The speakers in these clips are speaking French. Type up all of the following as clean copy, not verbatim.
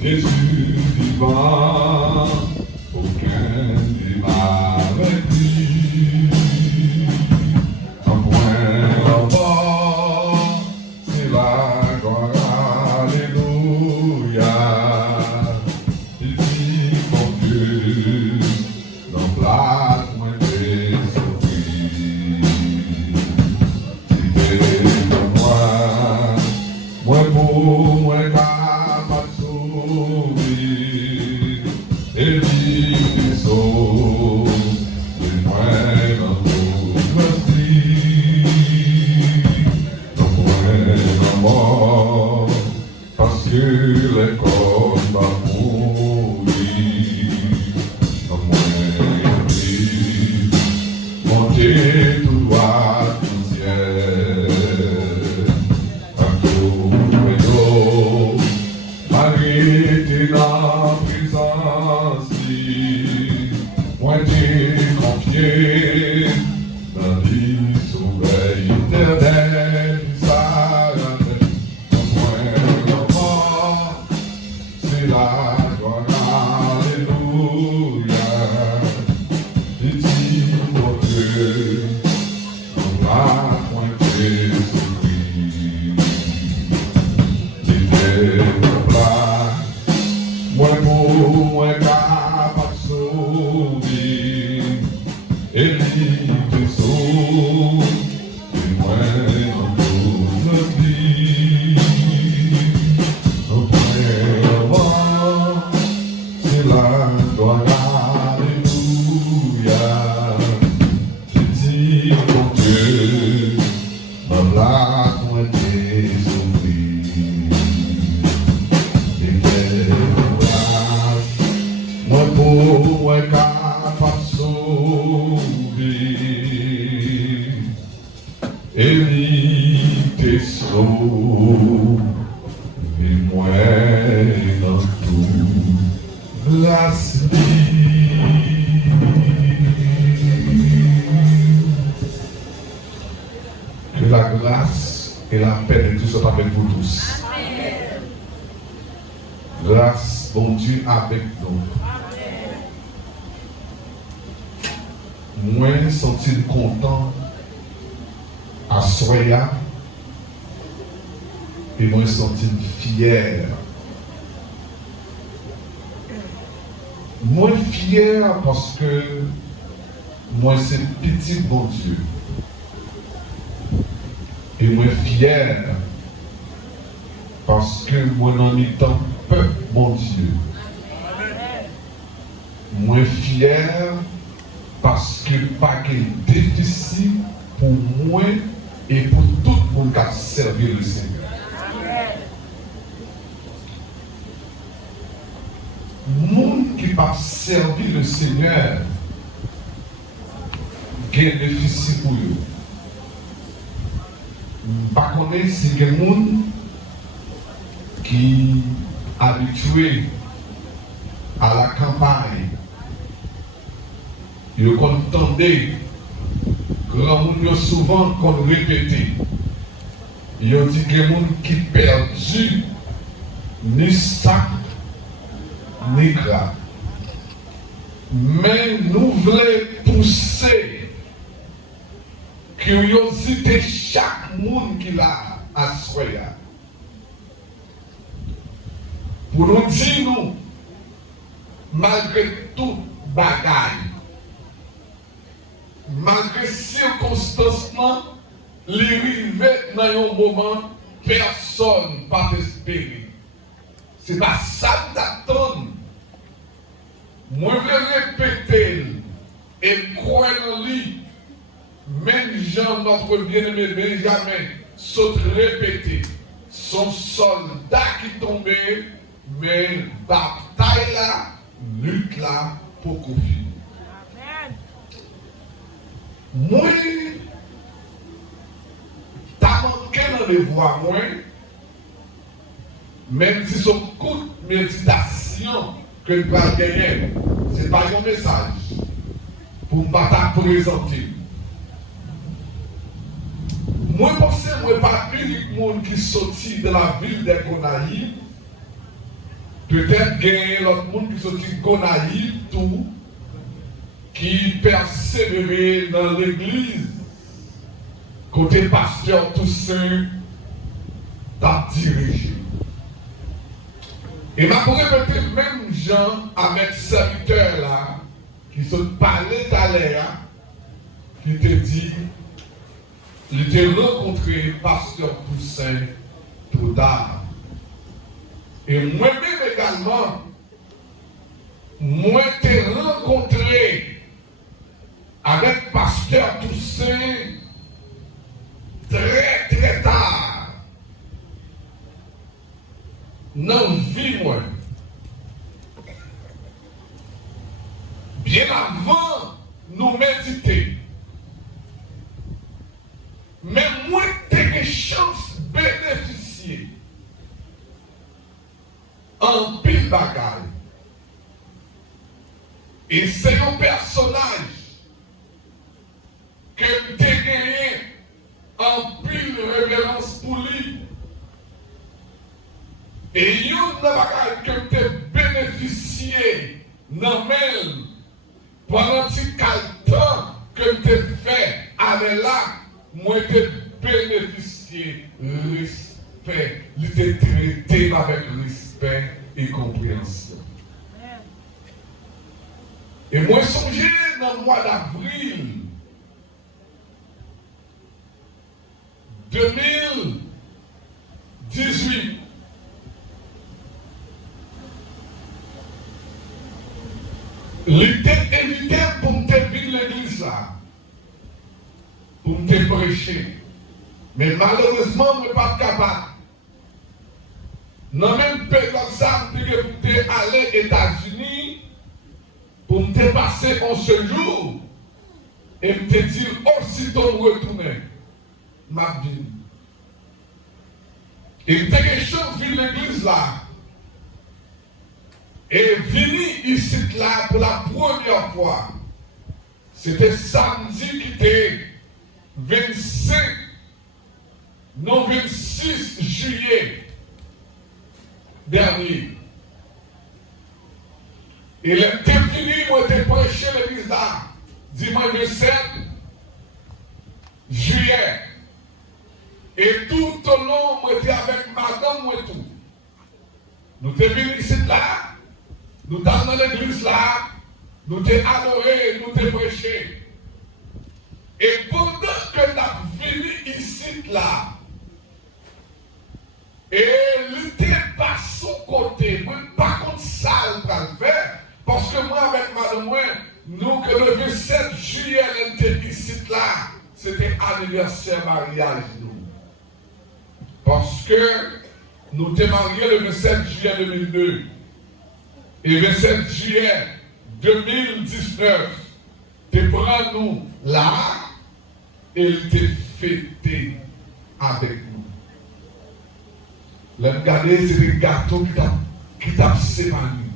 Jésus vivant, aucun débat avec lui. Un point en bas, c'est la gloire, alléluia. Il dit mon Dieu, dans la moins des surprises. C'était pour moi beau, moi capable de sauver. Et dit des sauts, et moi dans notre vie. Donc moi dans mort, parce que les corps va mourir. Donc moi vie, monter tout droit du ciel. Arrêtez la présence, moi t'ai confié dans le soleil éternel, ça moi, c'est la gloire, alléluia. Et dis mon Dieu, on va pointer ce prix. Moi beau, moi capable de sauver, et lui te sauve, et moi dans notre vie. Notre roi, c'est la gloire, alléluia. Je dis mon Dieu, dans la moitié souffrir. Moi beau, moi capable de sauver, et lui te sauve, et moi dans tout grâce. Que la grâce et la paix de Dieu soient avec vous tous. Grâce, bon Dieu, avec nous. Moi, sont-ils contents à Soya et moi, sont-ils fiers. Moi, fier parce que moi, c'est petit bon Dieu. Et moi, fier parce que moi, en étant peuple bon Dieu. Moi, fier parce que pas de déficit pour moi et pour tout le monde qui a servi le Seigneur. Le monde qui n'a pas servi le Seigneur, il y a un déficit pour eux. Par contre, c'est des gens qui sont habitués à la campagne. Ils entendaient grand monde souvent qu'on répétait. Ils ont dit que les gens qui perdu ni sac ni gras. Mais nous voulons pousser curiosité chaque monde qui l'a à Soya. Pour nous dire, nous, malgré toute bagaille, malgré circonstances, l'arrivée dans un moment, personne ne va espérer. Ce n'est pas ça d'attendre. Moi, je vais répéter et croire en lui. Même Jean, notre bien-aimé Benjamin, saute répéter. Son soldat qui tombait, mais bataille là, lutte là, pour confier. Moi, t'as manqué dans les voies, moi, même si son coup de méditation que tu vas gagner, ce n'est pas un message pour me présenter. Moi, je pense que je ne suis pas l'unique monde qui sortit de la ville des Gonaïves Peut-être qu'il y a l'autre monde qui sont naïfs, tout, qui persévérait dans l'église, côté pasteur Toussaint, t'a dirigé. Et m'a répété même gens avec serviteur là, qui sont parlé à l'air, qui te dit, il t'a rencontré pasteur Toussaint trop tard. Et moi-même également, moi t'ai rencontré avec pasteur Toussaint très très tard. Dans la vie, moi. Bien avant nous méditer. Mais moi, j'ai une chance de bénéficier en pile bagaille. Et c'est un personnage que j'ai gagné en pile révérence pour lui. Et il y a une bagaille que j'ai bénéficié dans même pendant ce temps que j'ai fait avec là, moi j'ai bénéficié respect, j'ai traité avec respect et compréhension. Et moi songé dans le mois d'avril 2018. L'été évité pour me venir l'église là, pour me prêcher. Mais malheureusement, je ne suis pas capable. Non, même période ça, je suis allé aux États-Unis pour me passer en ce jour et me dire aussitôt de retourner ma vie. Et je suis venu l'église là. Et venu ici là pour la première fois. C'était samedi qui était 26 juillet dernier. Et le temps fini, moi j'ai prêché l'église là, dimanche 27 juillet. Et tout au long, moi j'étais avec madame, moi tout. Nous sommes venus ici là. Nous sommes dans l'église là, nous t'ai adoré, nous t'ai prêché. Et pendant que nous sommes venus ici là, et il n'était pas son côté, moi pas contre ça le faire, parce que moi avec madame, nous que le 27 juillet, nous étions ici là, c'était anniversaire mariage nous. Parce que nous étions mariés le 27 juillet 2002. Et le 27 juillet 2019, tu prends nous là et il te fêté avec nous. Le regardez, c'est le gâteau qui t'a séparé.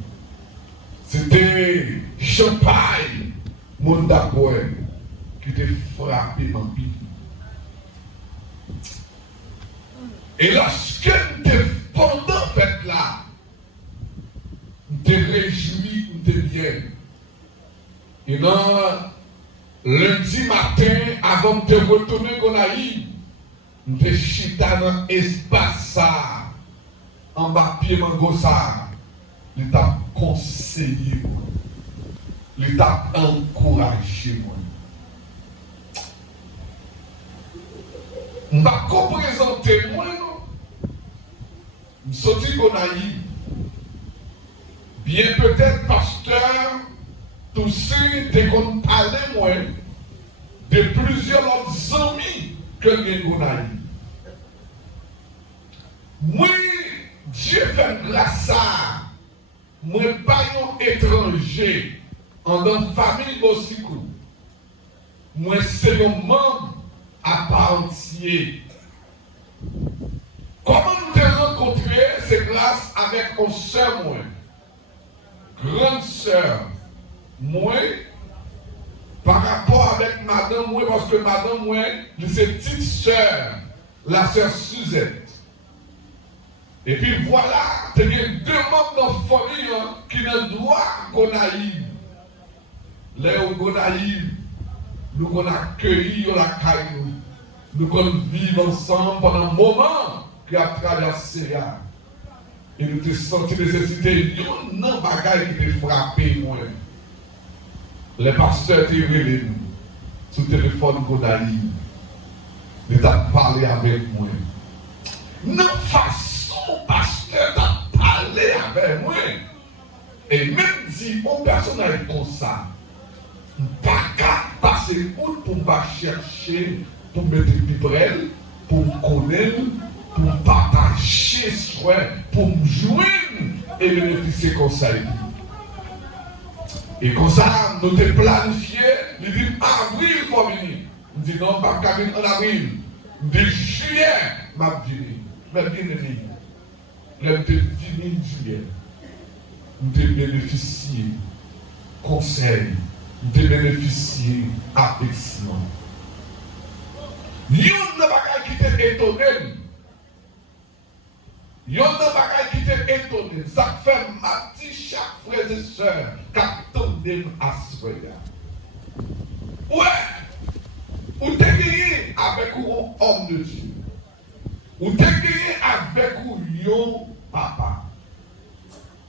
C'était champagne, mon d'abord, qui t'a frappé mon pied. Et lorsque tu es pendant cette là, te réjouis ou te bien. Et dans lundi matin, avant de te retourner Gonaïve, nous te chita dans l'espace en bas pied mangosa. Il t'a conseillé, il t'a encouragé. Je ne vais pas présenter moi, je suis sorti Gonaïve. Bien peut-être, pasteur, tous ceux qui ont parlé moi de plusieurs autres amis que nous avons. Moi, Dieu fait grâce à moi, pas un étranger en une famille Bossikou. Moi, c'est un membre à part entière. Comment nous te rencontrer, c'est grâce avec mon soeur, moi. Grande sœur, moi, par rapport avec madame, moi, parce que madame, moi, c'est petite sœur, la sœur Suzette. Et puis voilà, tu as deux membres de la famille qui ne doivent qu'on naïve. Les qu'on naïve, nous qu'on accueilli la caille, nous qu'on vivre ensemble pendant un moment qui a traversé. Et nous te senti nécessité, il y a un bagage qui te frappé, moi. Les pasteurs te relèvent sur le téléphone qu'on naïve. Ils t'ont parlé avec moi. Non, façon, pasteur t'a parlé avec moi. Et même si une personne est comme ça, pas qu'à passer route pour pas chercher, pour mettre des pibrelles, pour me connaître, pour me partager, pour me joindre et bénéficier comme ça. Et comme ça, nous te planifié, nous dit avril pour venir. Nous dit non, pas qu'à venir en avril. Nous dit juillet, m'a venir. Mais bien aimé, nous te venir juillet. Nous te bénéficier conseil, nous te bénéficier affection. Yon n'a pas qui t'est étonné. Yon n'a pas qui t'est étonné. Ça fait ma petite chaque frère et soeur qui attendent à ce moment. Ouais, ou t'es gagné avec un homme de Dieu. Ou t'es gagné avec un papa.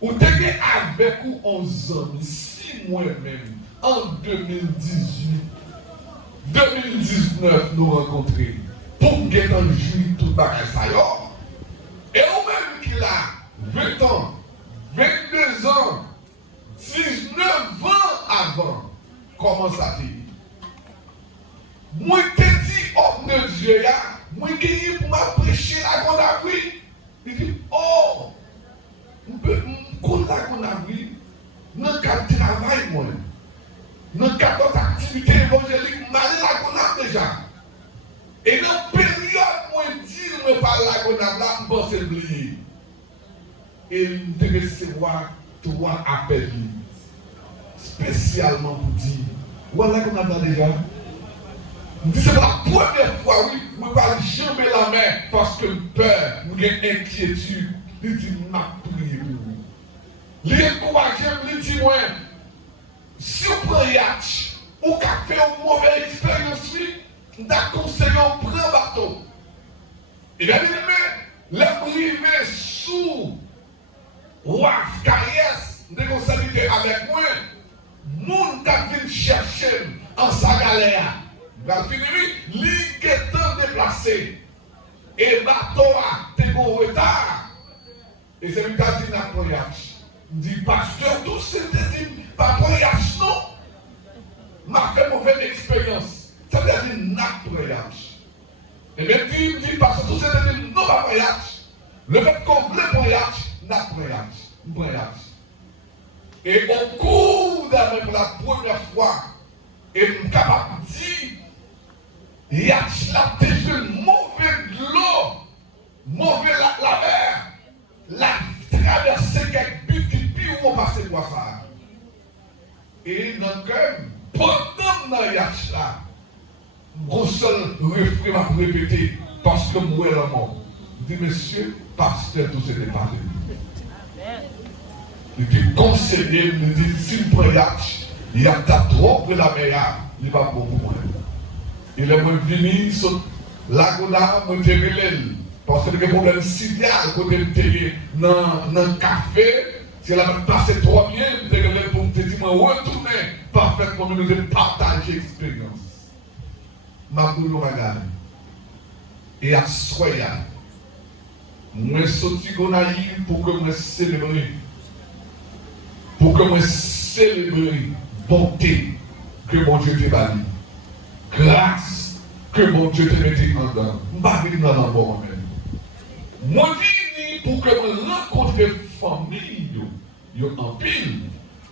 Ou t'es gagné avec un homme. Si moi-même, en 2018, 2019, nous rencontrer pour gagner un juillet tout bagage ça. Et ou-même qu'il a 20 ans, 22 ans, 19 ans avant, comment ça fait? Moi, je te dis, homme de Dieu, moi, je suis pour m'apprécier la grande Afrique. Il dit, oh, je peux la grande Afrique, dans le cadre de travail, moi. Dans le cadre d'activité évangélique, je la grande Afrique déjà. Et dans la période, moi, je dis, je parle la grande Afrique, je pense oublier. Et je te recevoir 3 appels spécialement pour dire, voilà qu'on a déjà. C'est la première fois, oui, je ne vais pas jamais la main parce que peur, j'ai une inquiétude. Il dit, m'a prié pour vous. Il encourage, il dit, moi, si vous prenez yacht, ou qu'à faire une mauvaise expérience, vous conseillé de prendre un bateau. Il a dit, mais, les privés sous Waf Kayes, de conseillé avec moi, moun qui vient chercher en sa galère. La finir, l'île est déplacée. Et le bateau a été en retard. Et c'est lui qui a dit n'a pas voyage. Il dit, pasteur, tout c'était dit, pas voyage, non. M'a fait mauvaise expérience. Ça veut dire n'a pas voyage. Et même il dit, pasteur, tout c'était dit, non, pas voyage. Le fait qu'on voulait voyage, n'a pas voyage. Et au cours de la première fois, et je suis capable de dire, il y a déjà mauvais de l'eau, mauvais la mer, la traversée quelques buts qui pire ou passer quoi ça. Et dans le cœur, pendant dans le yacht là, mon seul refrain m'a répété parce que moi est mort. Je dis, monsieur, pasteur, tout ce n'est pas de il dit, conseiller, il dit, si le voyage, il y a trop de la mer, il va pour moi. Il est venu sur la Gouna, mon téléphone, parce que le problème signal, côté de télé, dans le café, si elle a passé trop bien, je pour me dire, retourner parfaitement, nous devons partager l'expérience. Ma boule regarde. Et à soya, moi sorti Gonaïve pour que moi célébrer. Pour que moi célébrer bonté que mon Dieu t'a bâti. Grâce que mon Dieu te mette en dedans. Je ne vais pas venir dans l'endroit même. Moi, je viens pour que je rencontre des familles en pile.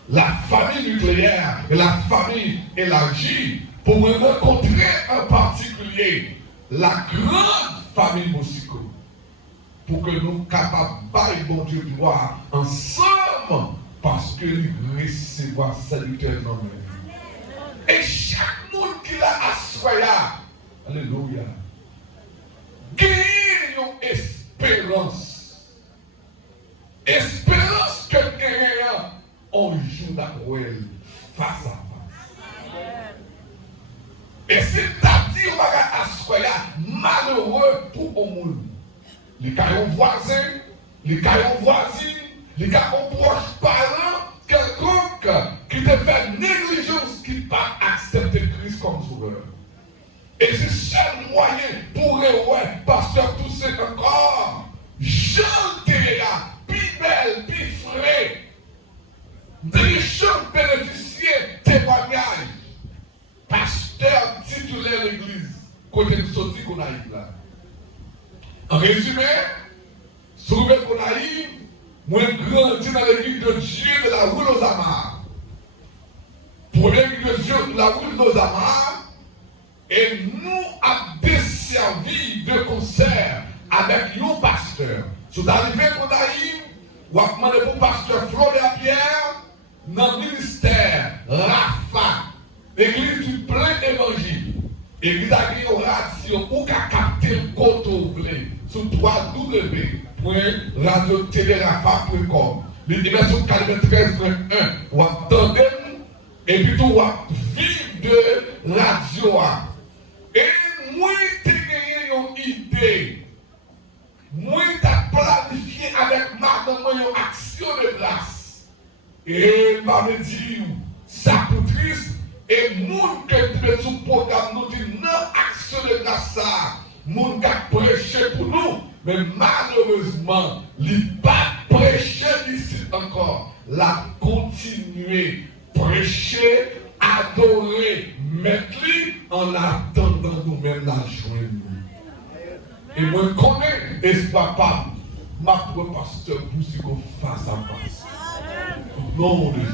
La famille nucléaire et la famille élargie. Pour me rencontrer en particulier la grande famille Moussiko. Pour que nous soyons capables de bailler bon Dieu gloire ensemble. Parce que nous recevons salutairement. Et chaque monde qui l'a assoyé, alléluia, gagne une espérance espérance que quelqu'un on joue d'accord face à face. Et si tu as dit à ce malheureux pour le monde, les caillons voisins, les caillons voisines, les caillons proches parents, quelqu'un qui te fait négligence qui pas accepter Christ comme sauveur. Et c'est le seul moyen pour ouais, pasteur Toussaint encore, chanter là, plus belle, plus frais, dirigeant bénéficier témoignage, pasteur titulaire l'église, côté de sortie qu'on arrive là. En résumé, sauver qu'on arrive, moi grandi dans l'église de Dieu de la rue aux Amars. Première église de Dieu de la rue aux Amars. Et nous avons desservi de concert avec nos pasteurs. Si vous arrivez qu'on arrive, vous avez demandé pour le pasteur Florian Pierre, dans le ministère Rafa, l'église du plein évangile. L'église a une radio ou qu'à capter le compte vous voulez sur www.radiotélerafa.com. L'émission 93.1, vous attendez et puis vous vivre de radio. Et moi, j'ai gagné une idée. Moi, j'ai planifié avec madame une action de grâce. Et m'a dit, ça pour triste. Et moun que tu es sous programme nous dit non, action de grâce ça. Moun qui a prêché pour nous. Mais malheureusement, il n'a pas prêché ici encore. La continuer prêcher, adorer, mettre-lui en attendant nous-mêmes la joindre. Et moi, je connais espoir pas ma propre pasteur pour face à face. Non, mon Jésus.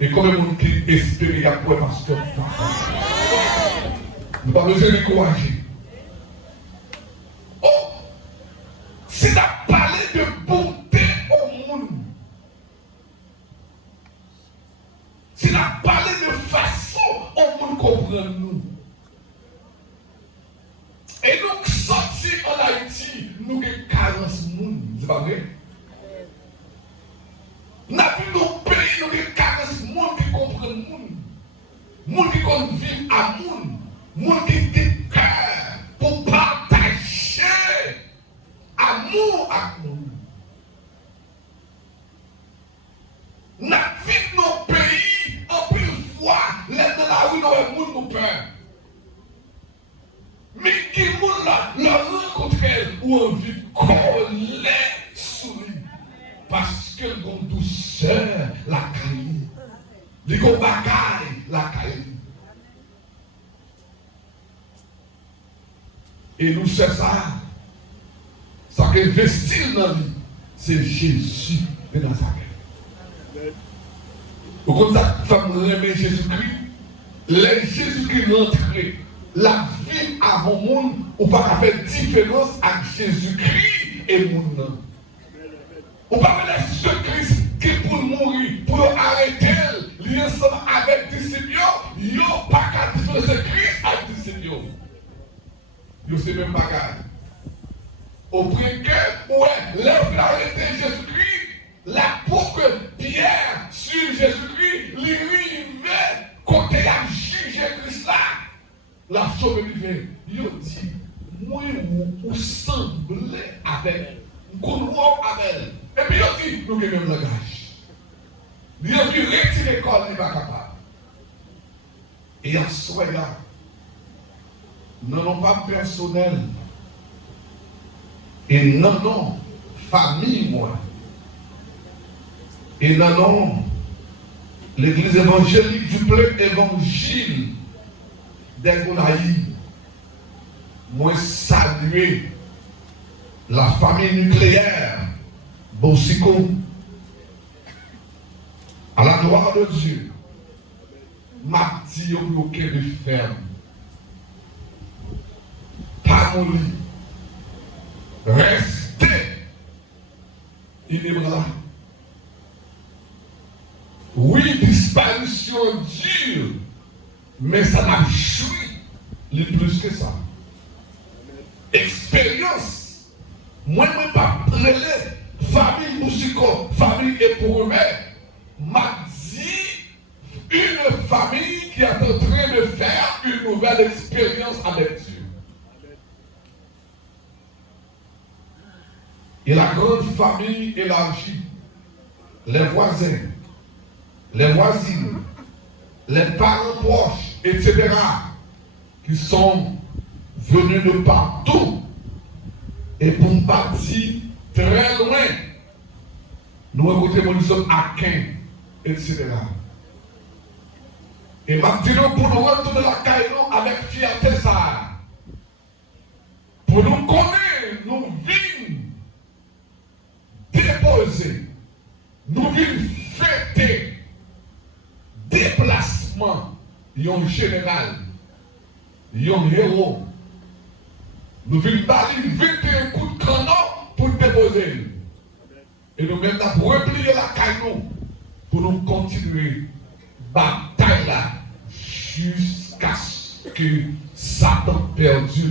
Et comme mon qui espère qu'il y a pour pasteur face à face. Nous n'avons pas besoin de décourager. Oh! Si tu as parlé de bonté au monde, si tu as parlé de façon au monde comprend nous. Et nous sortis en Haïti, nous avons 40 monde, c'est pas vrai? Nous avons nos pays, nous avons 40 monde qui comprennent monde. Monde qui vivent à monde. Monde qui ont cœur pour partager amour avec nous. Nous vivons nos pays en plus fois, les de la rue, nous avons monde nous peur. Mais qui moun la rencontre ou envie de coller sous lui. Parce que l'on douceur la caille. L'on bagaille la caille. Et nous c'est ça. Ça qui investit dans lui, c'est Jésus de Nazareth. Vous comprenez ça, femme remet Jésus-Christ. Les Jésus-Christ rentré. La vie avant le monde, ou pas faire différence avec Jésus-Christ et le monde. Ou pas faire Jésus-Christ qui pour mourir, pour arrêter, lié ensemble avec les disciples, il n'y a pas qu'à différence de Christ avec les disciples. Il y a ces mêmes bagages. Au prix que, ouais, l'œuvre d'arrêter Jésus-Christ, l'apôtre Pierre sur Jésus-Christ, lui arrivait côté à juger Christ là. La sauve vivait, il dit, moi vous semblez avec, vous avec. Et puis il dit, nous avons le même langage. Il a dit, retirer l'école, il n'est pas capable. Et en soi là, nous n'avons pas personnel. Et non, famille, moi. Et non, l'église évangélique du plein évangile. Dès qu'on a eu, moi saluer la famille nucléaire, Boussico, à la gloire de Dieu, m'a dit au bloqué de ferme, pas mon lit, restez inébranlable. Oui, disparition dure. Mais ça n'a joui le plus que ça. Expérience. Moi, je ne pas relais famille pour psycho, famille éprouvée, m'a dit une famille qui est en train de faire une nouvelle expérience avec Dieu. Et la grande famille élargie, les voisins, les voisines, les parents proches, etc., qui sont venus de partout, et pour me partir très loin, nous écoutons, nous sommes à Quin, etc. Et maintenant, pour nous retourner la caille avec fierté, ça, pour nous connaître, nous vîmes déposer, nous vîmes fêter, déplacement, yon général, yon héros. Nous vîmes bâtir 21 coups de canon pour déposer. Et nous maintenant pour replier la caille pour nous continuer bataille là jusqu'à ce que Satan perdu.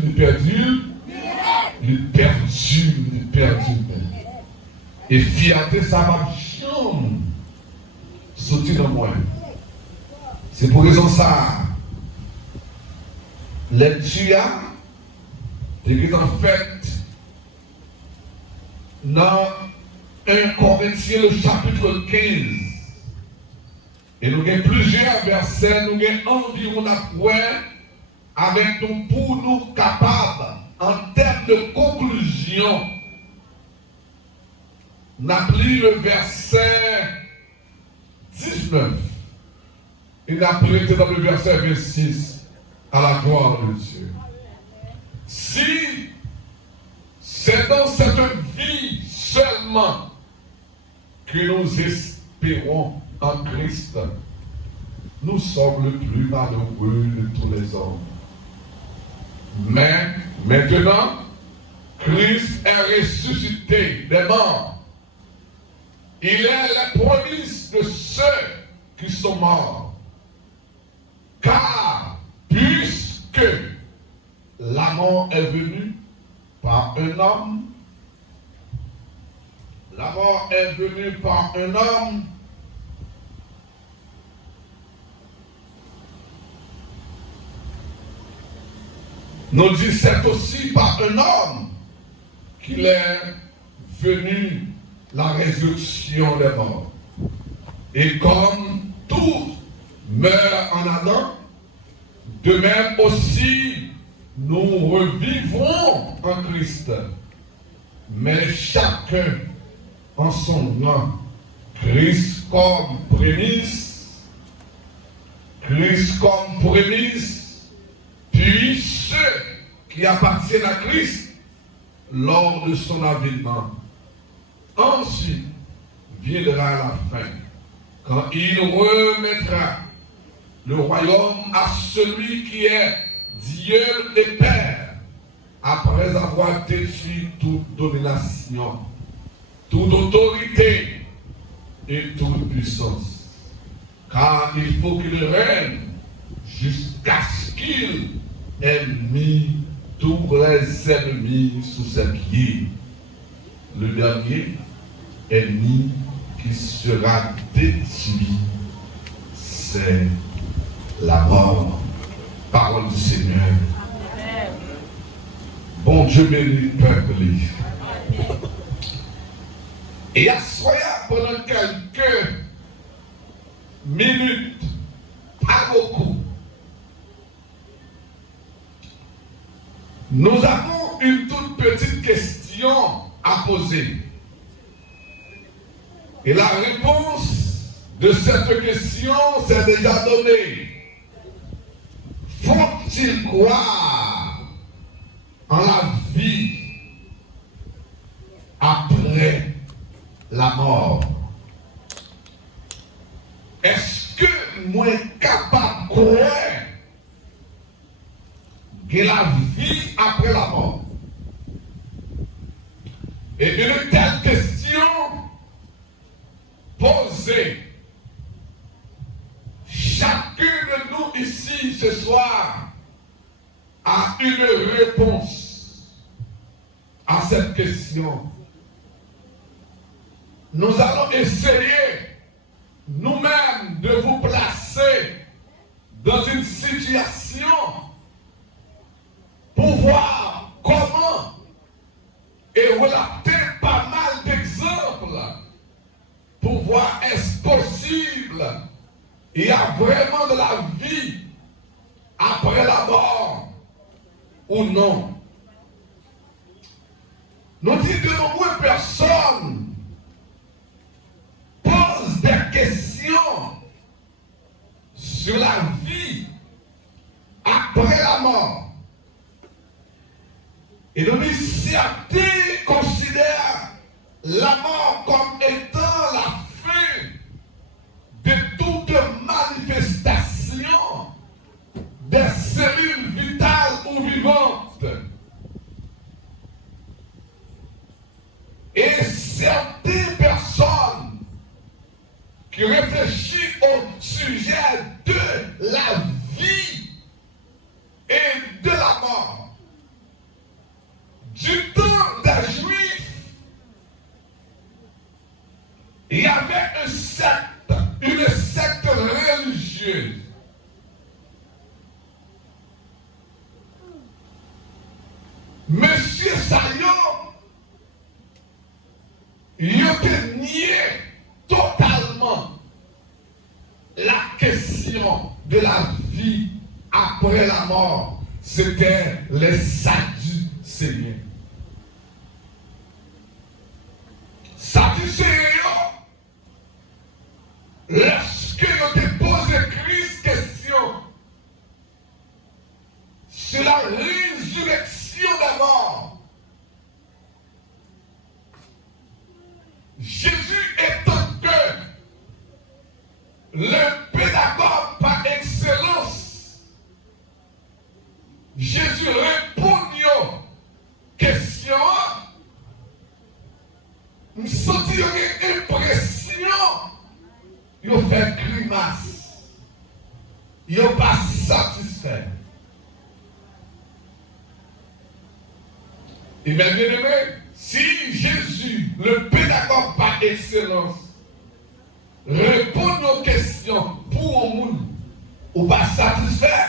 Et fierté, ça va jamais sortir de moi. C'est pour raison ça. Les tuas, c'est en fait, dans 1 Corinthiens, le chapitre 15, et nous avons plusieurs versets, nous avons environ d'après, avec nous pour nous capables, en termes de conclusion, nous avons pris le verset 19, et nous avons prêté dans le verset 26, à la gloire de Dieu. Si c'est dans cette vie seulement que nous espérons en Christ, nous sommes le plus malheureux de tous les hommes. Mais maintenant, Christ est ressuscité des morts. Il est la promesse de ceux qui sont morts. Car, puisque la mort est venue par un homme, la mort est venue par un homme, nous dit c'est aussi par un homme qu'il est venu la résurrection des morts. Et comme tout meurt en Adam, de même aussi nous revivrons en Christ. Mais chacun en son nom. Christ comme prémisse, puis ceux qui appartiennent à Christ lors de son avènement. Ensuite viendra la fin, quand il remettra le royaume à celui qui est Dieu et Père, après avoir détruit toute domination, toute autorité et toute puissance. Car il faut qu'il règne jusqu'à ce qu'il ait mis tous les ennemis sous ses pieds. Le dernier ennemi qui sera détruit, c'est la mort. Parole du Seigneur. Bon Dieu bénit le peuple. Et à soya pendant quelques minutes, pas beaucoup, nous avons une toute petite question à poser. Et la réponse de cette question s'est déjà donnée. Faut-il croire en la vie après la mort? Est-ce que moi capable de croire que la vie après la mort? Et une telle question posée, chacun de nous ici ce soir a une réponse à cette question. nous allons essayer nous-mêmes de vous placer dans une situation pour voir comment et relater pas mal d'exemples pour voir est-ce possible, il y a vraiment de la vie après la mort ou non. Nous disons que de nombreuses personnes posent des questions sur la vie après la mort. Et nous certains considèrent la mort comme étant la fin de toute manifestation des cellules vitales ou vivantes. Et certaines personnes qui réfléchissent au sujet de la vie et de la mort, du temps des Juifs, il y avait une secte religieuse. Monsieur Sayon, il a nié totalement la question de la vie après la mort. C'était les Sadducéens. Sadducéens, lorsque ils ont posé Christ question sur la résurrection des morts, Jésus étant que le pédagogue par excellence, Jésus répond aux questions. Nous sentons une impression, ils ont fait grimace, ils n'ont pas satisfait. Et bien aimé, si Jésus, le pédagogue par excellence, répond aux questions pour un monde, ou pas satisfait,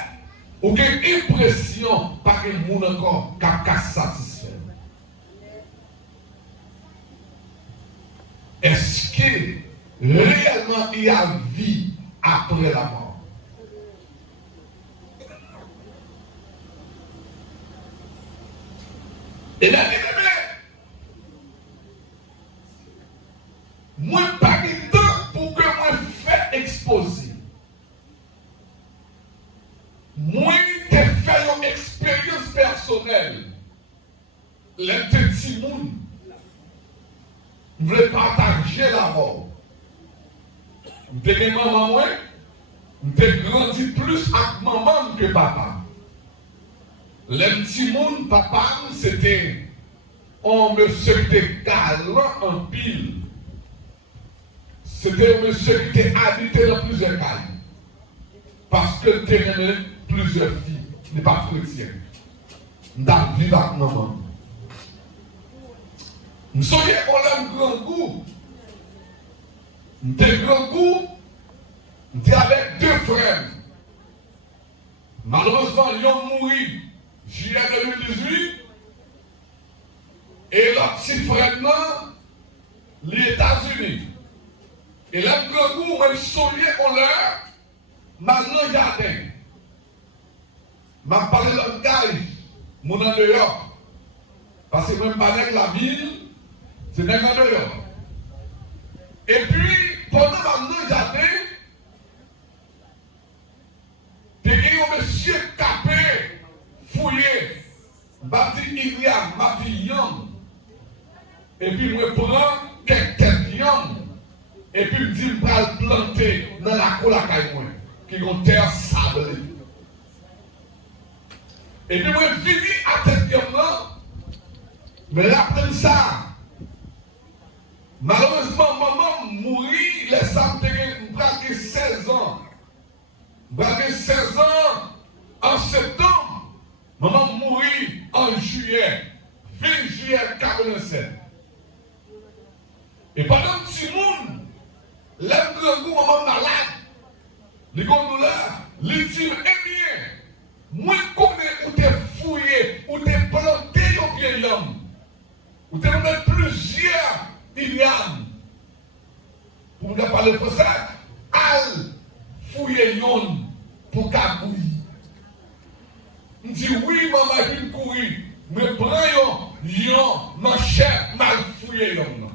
ou qu'il y a une impression par un monde encore qui a satisfait. Est-ce que réellement il y a vie après la mort? Et bien, moi, pas de temps pour que moi fasse exposer. Moi, je fais une expérience personnelle. Les petits monde. Je veux partager la mort. Je suis maman, je grandi plus avec maman que papa. Les petits monde, papa, c'était un monsieur qui était galant en pile. C'était un monsieur qui était habité dans plusieurs cailles. Parce que tu aimais plusieurs filles, n'est pas chrétien. Je vis avec maman. Je suis un grand goût. J'étais grand goût. J'étais avec deux frères. Malheureusement, ils ont mouru en juillet 2018. Et leur petit frère, les États-Unis. Et le grand goût, même soigné au leur, maintenant jardin. M'a parlé de langage, mon en dehors. Parce que même pas avec la ville. C'est dans dehors. Et puis, pendant que jardin, il y a un monsieur capé, fouillé, bâti Iliam, bâti Yam. Et puis, je prends quelques Yam. Et puis, je dis, je vais planter dans la cour la caille, qui est une terre sablée. Et puis, je finis à tête Yam là, mais après ça, malheureusement, maman mourit, les femmes ont 16 ans. 16 ans en septembre. Maman mourit en juillet, 20 juillet 47. Et pendant que tu Il dit, eh bien, moi je connais où tu es fouillé, où tu es planté au pied l'homme. Où tu as plusieurs Iliam. Pour ne pas parler français, al fouiller yon pour kabouille. Je dis oui, maman, je vais courir. Mais prends yon, mon chef, mal fouillé yon.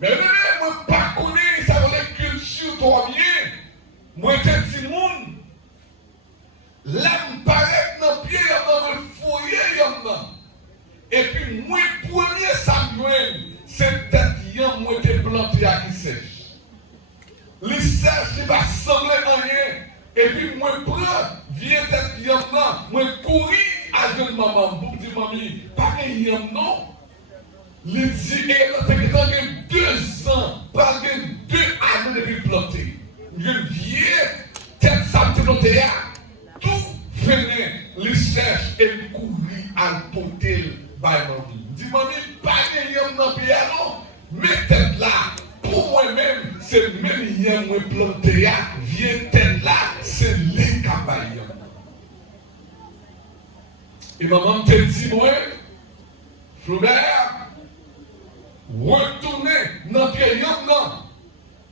Mais moi, pas connaître ça dans les cultures trop bien. Moi, je dis petit monde. L'âme paraît dans le pied, il me fouiller yon. Et puis, moi, premier Samuel, c'est tête moi qui planté à qui sèche. Les sèches, il va sembler en rien. Et puis, moi, prends, viens tête yam là, moi, courir à jeune maman, pour dire, mamie, pas de yam non. Il dit, et dans 2 ans, pas de 2 années depuis planté. Je viens, tête ça, planté à tout venait, les sèches, et il courir à porter. Dis mamie, pas de yam dans le pays, non. Mais tête là, pour moi-même, c'est même yam moi planté, viens tête là, c'est les cabayam. Et maman te dit, moi, Flaubert, retournez dans le pays, non.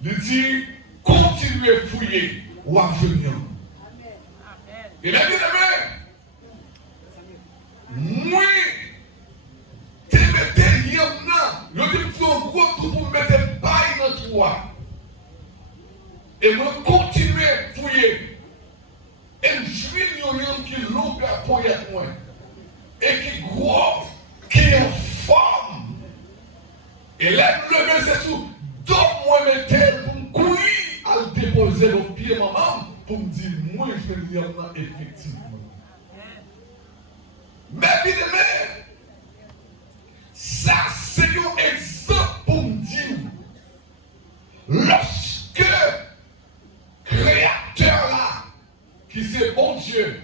Il dit, continuez à fouiller, ou à venir. Et la vie de moi, te mettez yam nan, yo dit faut un gros trou pour mettre paille dans toi. Et moi continuer à fouiller. Et je suis un yam qui longue pour y moi. Et qui gros, qui est en forme. Et là, le c'est sous, donne-moi mes têtes pour me courir à le déposer au pied maman pour me dire, moi je fais yam nan effectivement. Mais bien aimé, ça, c'est un exemple pour me dire, lorsque créateur là, qui c'est bon Dieu,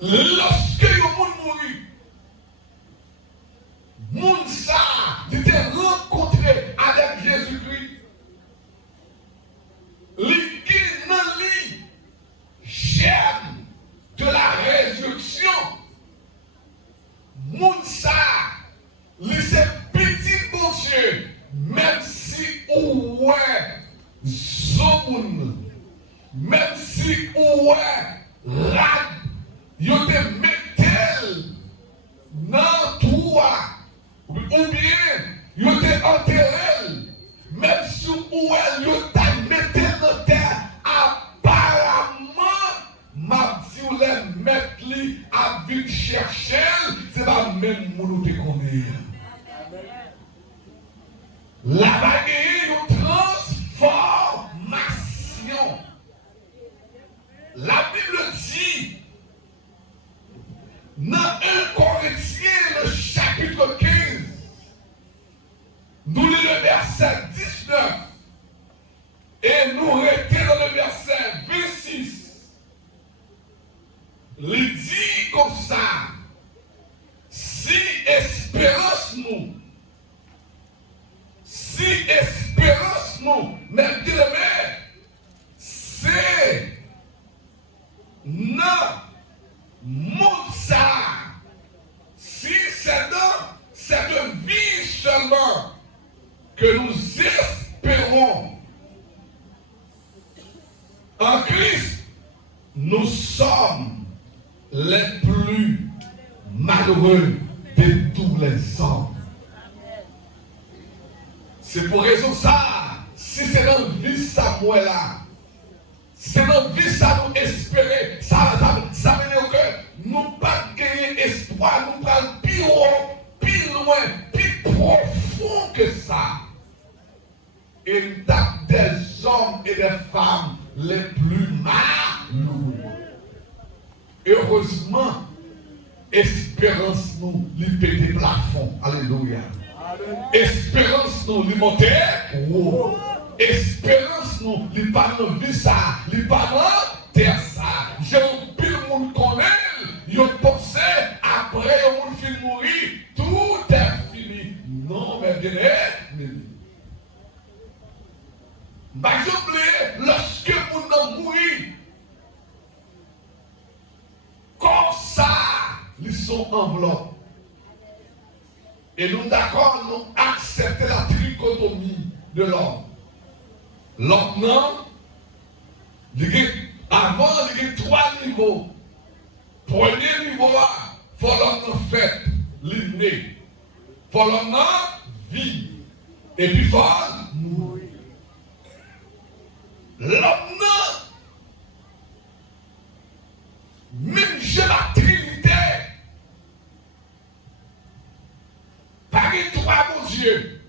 lorsque le monde mourit, monde ça, il était rencontré avec Jésus-Christ, il dans lui, j'aime de la résurrection. Mounsa, laissez petit bon Dieu, même si ou ouais, zomoun, même si ou ouais, rad, yo te mettel dans toi, ou bien yo te enterré, même si ou ouais, yo te mettel dans terre, apparemment, ma dit ou les mettre li à vite chercher, c'est pas même moun te connaît. La vague est une transformation. La Bible dit, dans 1 Corinthiens, le chapitre 15, nous lisons le verset 19 et nous arrêtons dans le verset 26. Il dit comme ça, si espérance nous, même dit le maire, c'est non, monde ça, si c'est dans cette vie seulement que nous espérons en Christ, nous sommes les plus malheureux de tous les hommes. C'est pour raison ça, si c'est dans la vie ça moi là, si c'est dans la vie ça nous espérer, ça veut dire que nous pas gagner espoir, nous prenons plus haut, plus loin, plus profond que ça. Et nous tape des hommes et des femmes les plus malheureux. Heureusement, espérance nous libérer plafond. Alléluia. Espérance nous li monter. Wow. Espérance nous li pas dans vie ça, li pas dans terre ça. J'ai un pile monde connaît, yo pensé après on monde fin mourir, tout est fini. Non mais bien Pas oublier, lorsque vous mourir, comme ça, ils sont enveloppés. Et nous, d'accord, nous acceptons la trichotomie de l'homme. L'homme, non, avant, il y a 3 niveaux. Premier niveau, il faut l'homme fait, l'inné. Il faut l'homme vie. Et puis il faut mourir. L'homme, même chez la Trinité, Paris 3 mon Dieu.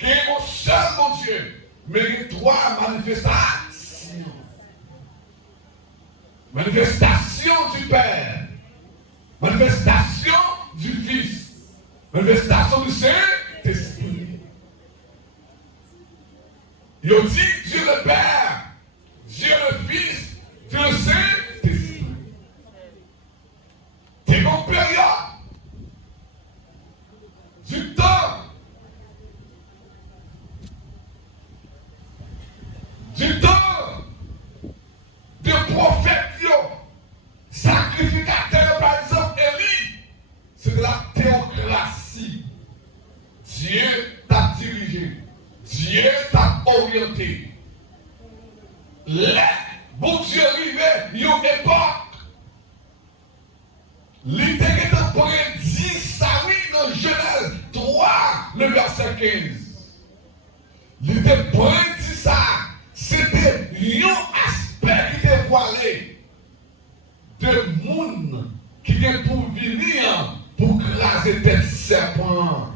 Il y a un seul mon Dieu. Mais il y a 3 manifestations. Manifestation du Père. Manifestation du Fils. Manifestation du Saint-Esprit. Il a dit Dieu le Père, Dieu le Fils, Dieu le Saint-Esprit. C'est mon période. Du temps. Du temps de prophètes, sacrificateurs, par exemple, Élie, c'est de la théocratie. Dieu t'a dirigé, Dieu t'a orienté. Les bon Dieu arrivait, il y a une époque, l'idée est prédit, ça oui, dans Genèse 3, le verset 15. L'idée prédit ça. C'était un aspect qui était voilé de monde qui vient pour venir pour craser des serpents.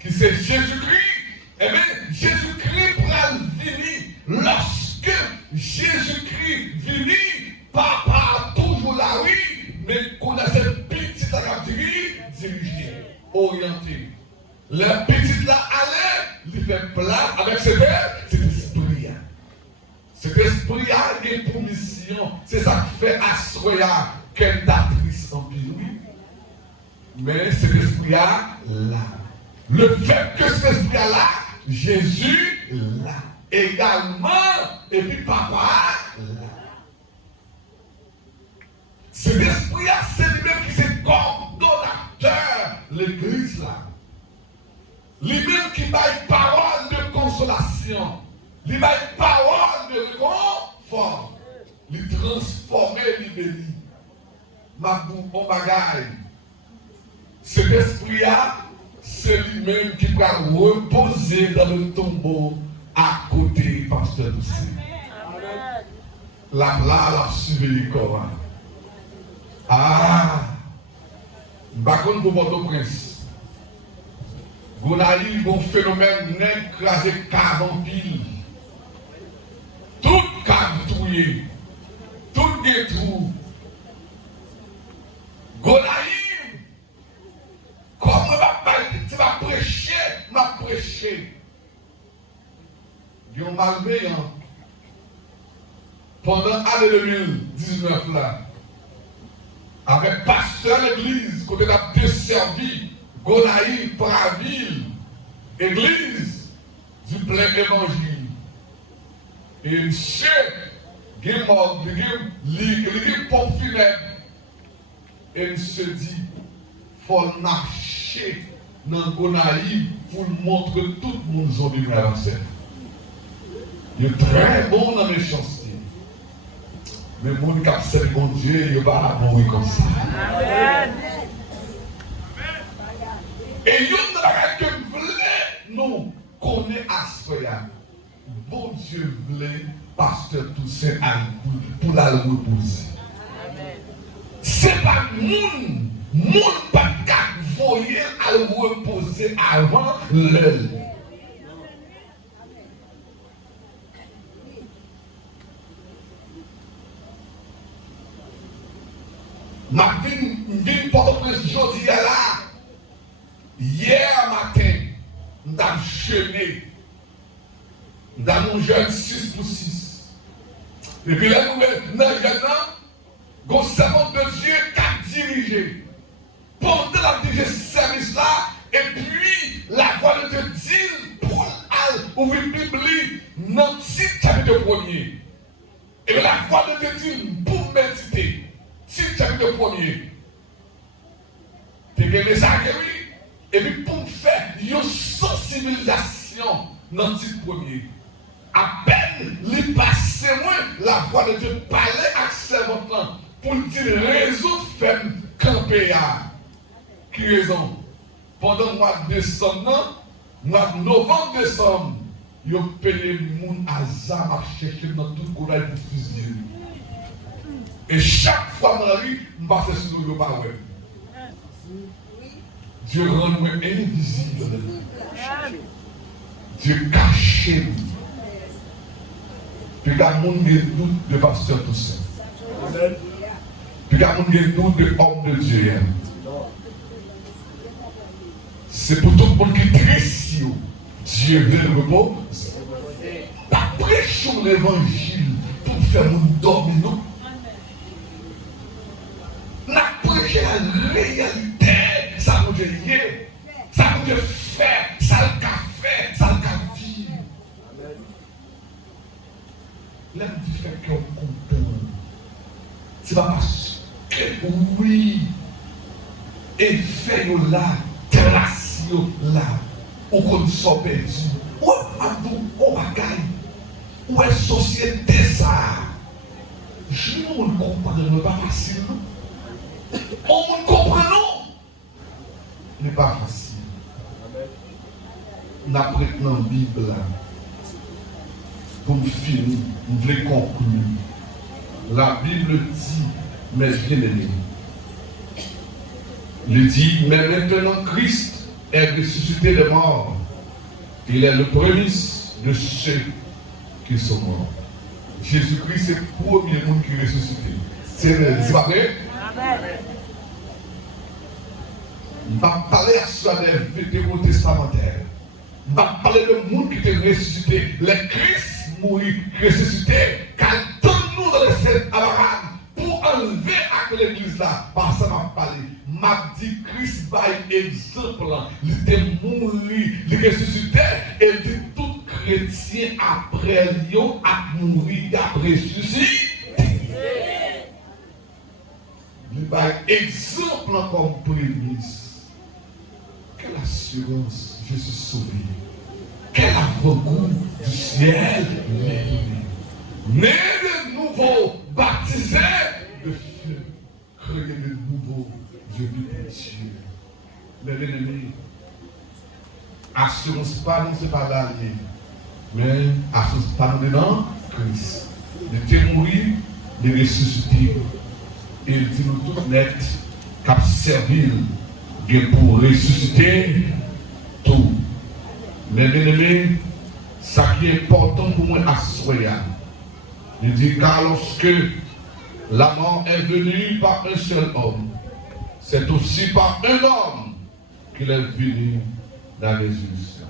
Qui c'est Jésus-Christ. Eh bien, Jésus-Christ pourra venir. Lorsque Jésus-Christ vient, papa toujours là, oui, mais qu'on a cette petite là dirigée, orientée. La petite là allait, il fait plat avec ses verres, c'est l'esprit. Cet esprit a une pour mission. C'est ça qui fait Astroya qu'elle datrice en pile. Mais cet esprit là, le fait que cet esprit là, Jésus là. Également, et puis papa là. Cet esprit là, c'est lui-même qui est coordonnateur l'église là. Lui-même qui baille parole de consolation. Il m'a une parole de confort. Il transforme, il bénit. Ma boue, on bagaille. Cet esprit-là, c'est lui-même qui va reposer dans le tombeau à côté du pasteur Doucet. La suivi le corps. Ah! Bakon pour votre prince. Vous avez un phénomène n'écrasé cave en pile. Tout cave trouillé, tout détruit. Golaïm, comme tu vas prêcher, m'a prêché. Ils ont malveillant. Pendant l'année 2019 là, avec pasteur l'église, quand on a desservi Golaïm par la ville, église du plein évangile. Et monsieur, il est mort, il est pour funèbre. Et monsieur dit, il faut marcher dans le Gonaïve pour montrer que tout le monde a bien avancé. Il est très bon dans la méchanceté. Mais le monde qui a servi mon Dieu, il ne va pas mourir comme ça. Amen. Et il y a que nous connaissons à ce bon Dieu voulait pasteur Toussaint pour la reposer. C'est pas moun pas qu'à voyer à le reposer avant l'heure. Ma vie Port-au-Prince aujourd'hui là. Hier matin, nous avons chené dans mon jeune 6 pour 6. Et puis là, nous avons un servant de Dieu qui a dirigé. Pendant la dirigé ce service-là, et puis la voix de Dieu dit pour ouvrir la Bible dans premier. Et la voix de Dieu dit pour méditer. Si chapitre premier. Tu gagnes ça, oui. Et puis pour faire une sensibilisation dans le titre premier. À peine les passer moins, la voix de Dieu parler à servant pour dire raison fait camper à. Qui raison? Pendant le mois de décembre, mois de novembre, décembre, ils ont payé le monde à Zam à chercher dans tout le courage pour fusiller. Et chaque fois dans la rue, je passe sur le pas. Dieu rend nous invisible. Dieu cache nous. Puis il y a des gens qui ont doute de pasteur tout seul. Puis il y a des gens qui ont doute de homme de Dieu. C'est pour tout le monde qui est triste. Dieu veut le repos. Pas prêcher l'évangile pour faire mon dormir, non. N'a prêché la réalité. Ça nous dit rien. Ça nous dit faire. Ça le fait. Ça le vivre. L'homme dit fait qu'on comprend. C'est pas parce que oui. Et fait là. Trace là. Ou qu'on soit perdu. Ou abdou, ou bagaille. Ou est société ça. Je ne comprends pas facile. On ne comprend non. Ce n'est pas facile. On a pris dans la Bible là. Pour finir, on voulait conclure. La Bible dit, mes bien-aimés. Il dit, mais maintenant Christ est ressuscité de mort. Il est le prémisse de ceux qui sont morts. Jésus-Christ est le premier monde qui est ressuscité. C'est pas vrai? Je vais parler à soi des vétérans testamentaires. Je vais parler de monde qui était ressuscité. Les Christ mourir, ressuscité, car tout nous dans les scènes Abraham pour enlever à l'église là. Par ça, m'a parlé. M'a dit Christ par exemple. Il était mort, il ressuscité, et il dit tout chrétien après lui a mouru, a ressuscité. Il par exemple comme prémisse. Quelle assurance, je suis sauvé. Quel avant-goût du ciel né de nouveau, baptisé de feu, créé de nouveau, je vis pour Dieu. Mais l'ennemi, assurance pas nous, c'est pas d'allier, mais assurance pas nous dedans, Christ. Il était mort, il est ressuscité. Et il dit nous tout net, qu'à servir pour ressusciter tout. Mais bien aimé, ça qui est important pour moi à soyer. Il dit car lorsque la mort est venue par un seul homme, c'est aussi par un homme qu'il est venu la résurrection.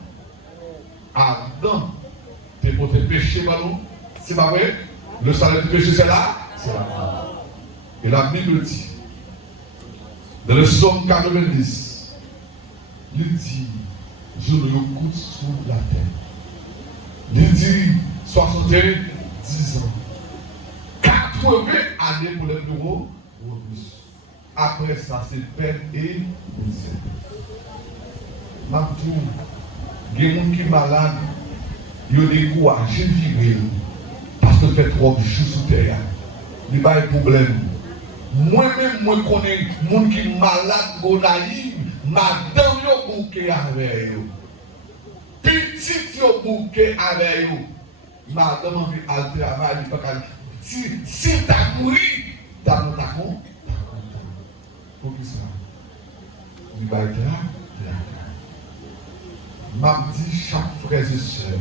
Adam, t'es pour tes péchés, ballon, c'est pas vrai? Le salaire du péché, c'est là? C'est là. Et la Bible dit, dans le psaume 90, il dit, je le coûte sous la terre. Il dit 70 ans. 80 années pour les bureaux. Après ça, c'est peine et misère. Maintenant, il y a des gens qui sont malades, ils ont découragé de vivre parce que fait trop de choses sous terre. Il n'y a pas de problème. Moi-même, moi connais des gens qui sont malades, naïfs, madame yo bouquet avec eux. Petit yo bouquet avec eux. Madame envie à travail, si tu as mouru, tu as mon tacon. Pour qui ça? Il va être là. M'a dit chaque frère et soeur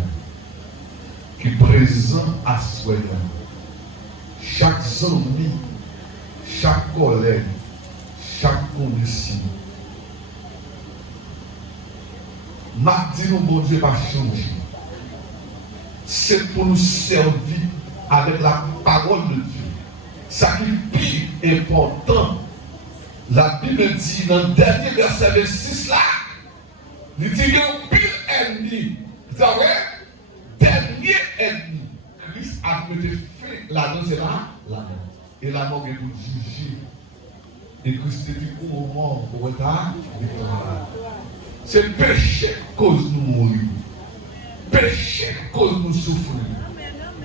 qui est présent à soi, chaque ami, chaque collègue, chaque connaissance. M'a dit nous, bon Dieu, pas changer. C'est pour nous servir avec la parole de Dieu. Ça qui est plus important. La Bible dit dans le dernier verset 26 là, il dit qu'il y a un pile ennemi. Vous savez, dernier ennemi. Christ a a mis fin là-dedans, c'est là, la mort. Et la mort est pour juger. Et Christ dit au moment pour retard, c'est le péché qui cause nous mourir. Péché qui cause nous souffrir.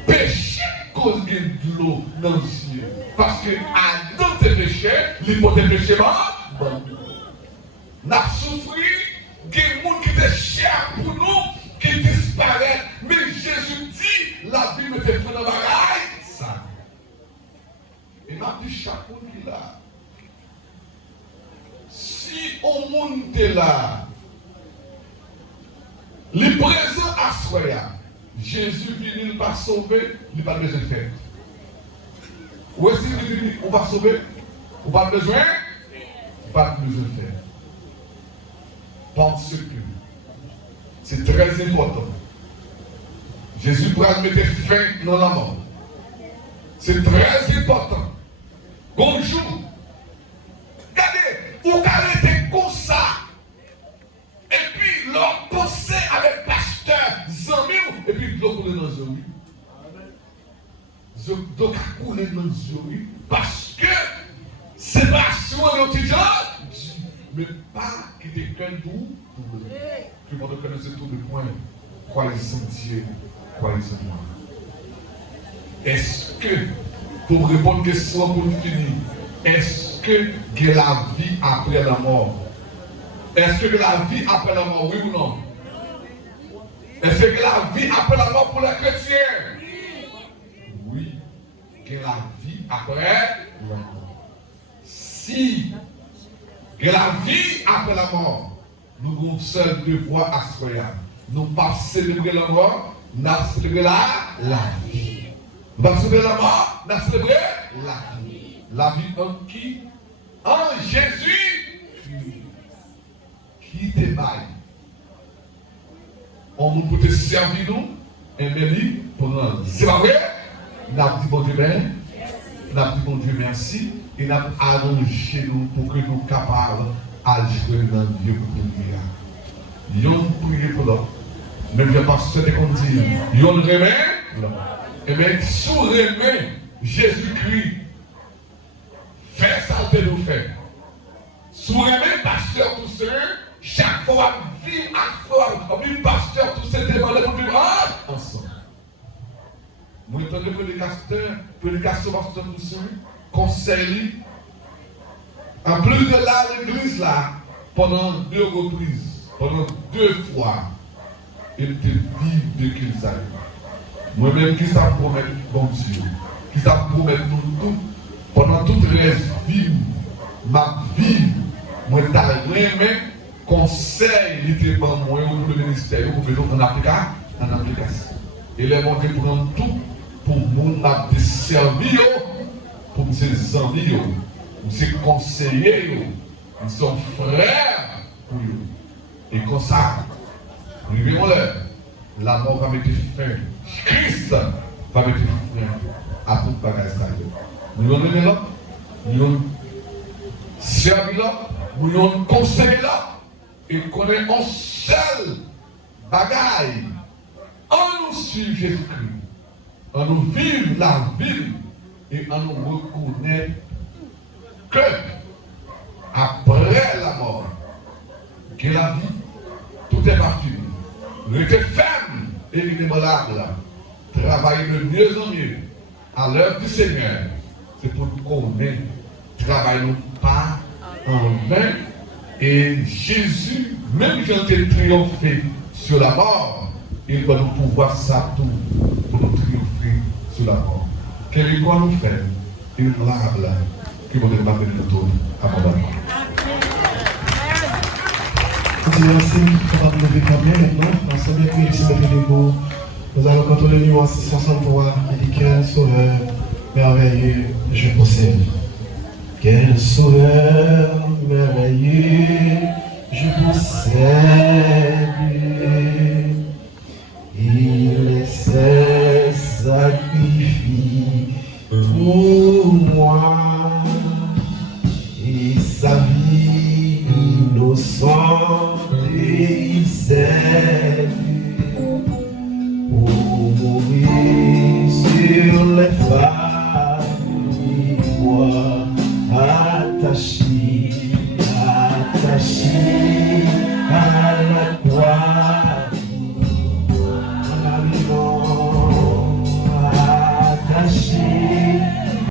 Péché qui cause de l'eau dans le ciel. Parce que à dans tes péchés, l'hypothèse péché mort, nous avons souffert, il y a des gens qui étaient chers pour nous, qui disparaissent. Mais Jésus dit, la vie me fait dans la bagaille, ça. Et m'a dit chaque monde qui est là. Si on monte là, le présent à soi, Jésus vient, il va sauver, il n'a pas besoin de faire. Ou est-ce qu'il dit, on va sauver? On n'a pas besoin? Pas besoin de faire. Parce que c'est très important. Jésus pourra mettre fin dans la mort. C'est très important. Bonjour. Regardez, vous arrêtez comme ça. Et puis, leur pensée avec pasteur Zamir, et puis, l'eau coule dans les yeux. Donc, couler dans les yeux. Parce que, c'est pas sur le petit mais pas qui te connaît tout. Que vous connaissez tout le point. Croyez sentier, croyez moi. Est-ce que, pour répondre à la question pour nous finir, est-ce que il y a la vie après la mort? Est-ce que la vie après la mort, oui ou non? Est-ce que la vie après la mort pour les chrétiens? Oui, il y a la vie après la mort. Si il y a la vie après la mort, nous avons seul devoir à ce moment. Nous ne pas célébrer la mort, nous avons célébré la vie. Nous avons célébré la mort, nous avons célébré la vie. La vie en qui? En Jésus qui te baille. On nous peut te servir nous, et même pour nous. C'est pas vrai? Nous avons dit bon Dieu merci. Nous avons dit bon Dieu merci. Et nous avons allongé nous pour que nous soyons capables d'agir dans Dieu pour nous. Nous avons prié pour l'autre. Même le pasteur te dit, nous avons remis. Et bien, sous remis, Jésus-Christ, fait ça que nous faisons. Sous remis, pasteur tout seul, chaque fois, vivre à fort, le pasteur tout seul, demandé pour vivre ensemble. Nous entendons le prédicateur pasteur tout seul, conseil. En plus de là, l'église là, pendant 2 reprises, pendant 2 fois, il était vivre de qu'ils arrivent. Moi-même, qui ça me promet, bon Dieu, qui ça me promet nous tous, pendant toute vie, ma vie, moi, même conseil, il était bon, moi, pour le ministère, pour que nous en application. Et les gens qui prennent tout pour nous servir, pour nous servir, nous conseiller, nous sommes frères pour eux. Et comme ça, nous vivons l'heure, la mort va mettre fin. Christ va mettre fin à toute bagage. Nous allons venir là, nous allons servir là, nous allons conseiller là, et connaître un seul bagaille. En nous suivre Jésus-Christ, en nous vivre la vie, et en nous reconnaître que après la mort, que la vie, tout est pas fini. Nous étions fermes et inébranlables. Travailler de mieux en mieux à l'œuvre du Seigneur. C'est pour nous connaître. Travaillons pas en vain. Et Jésus, même quand il a triomphé sur la mort, il va nous pouvoir ça tout pour nous triompher sur la mort. Quel quoi nous faire? Il l'a qui va nous battre de tout à mon moment. Merci pour nous lever quand même maintenant. Ensemble avec nous, nous allons contrôler le numéro 663 qui dit quel sauveur merveilleux je possède. Quel sauveur merveilleux je possède. Il s'est sacrifié pour moi et sa vie innocente et il s'est